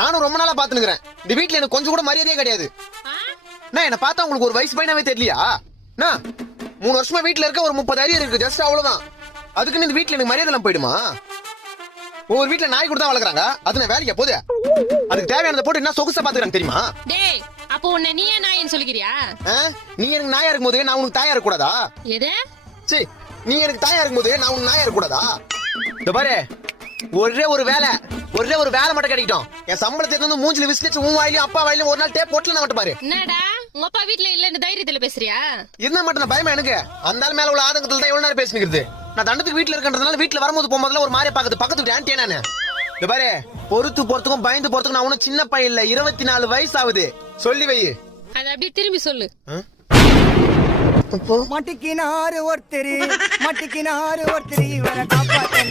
நானும் ரொம்ப நாளா பாத்துனுக்குறேன். இந்த வீட்ல எனக்கு கொஞ்சம் கூட மரியாதையே கிடையாது? நான் என்ன பார்த்தா உங்களுக்கு ஒரு வயசு பையனாவே தெரியலையா? என்ன மூணு வருஷமா வீட்ல இருக்க ஒரு முப்பது அரியர் இருக்கு ஜஸ்ட் அவ்வளவுதான். அதுக்குன்னு இந்த வீட்ல எனக்கு மரியாதை போயிடுமா? ஒவ்வொரு வீட்ல நாய் கூட தான் வளர்க்குறாங்க அது நான் வேலைக்கு போகுது அதுக்கு தேவையானதை போட்டு என்ன சொகுசா பாத்துக்கிறாங்க தெரியுமா? டேய் அப்போ உன்னை நீயே நாயின்னு சொல்லிக்கிறியா? நீ எனக்கு நாயா இருக்கும்போது நான் உனக்கு தாயா இருக்க கூடாதா எது? சீ நீ எனக்கு தாயா இருக்கும்போது நான் உனக்கு நாயா இருக்க கூடாதா இந்த பாரு ஒரே ஒரு வேலை ஒரே ஒரு வேலை மட்டும் கிடைக்கட்டும். என் சம்பளத்தை வந்து மூஞ்சில விசிலிச்சு உன் வாயிலையும் அப்பா வாயிலையும் ஒரு நாள் டேப் போட்டுல நான் மட்டும் பாரு. என்னடா? உங்க அப்பா வீட்ல இல்லன்னு தைரியத்துல பேசுறியா? இருந்தா மட்டும் நான் பயமா எனக்கு? அந்த ஆள் மேல உள்ள ஆதங்கத்துல தான் எவ்வளவு நேரம் பேசிக்கிறது நான் தண்டத்துக்கு வீட்டுல இருக்கன்றதுனால வீட்டுல வரும்போது போகும்போதுல ஒரு மாதிரி பாக்குது. பக்கத்து வீட்டு நானு. இந்த பாரு பொறுத்து போறதுக்கும் பயந்து போறதுக்கும் நான் ஒன்னும் சின்ன பையன் இல்ல. இருபத்தி நாலு வயசு ஆகுது சொல்லி வை. அதை அப்படியே திரும்பி சொல்லு. மட்டிக்கினாரு ஒருத்தர் மட்டிக்கினாரு ஒருத்தர் இவரை காப்பாத்த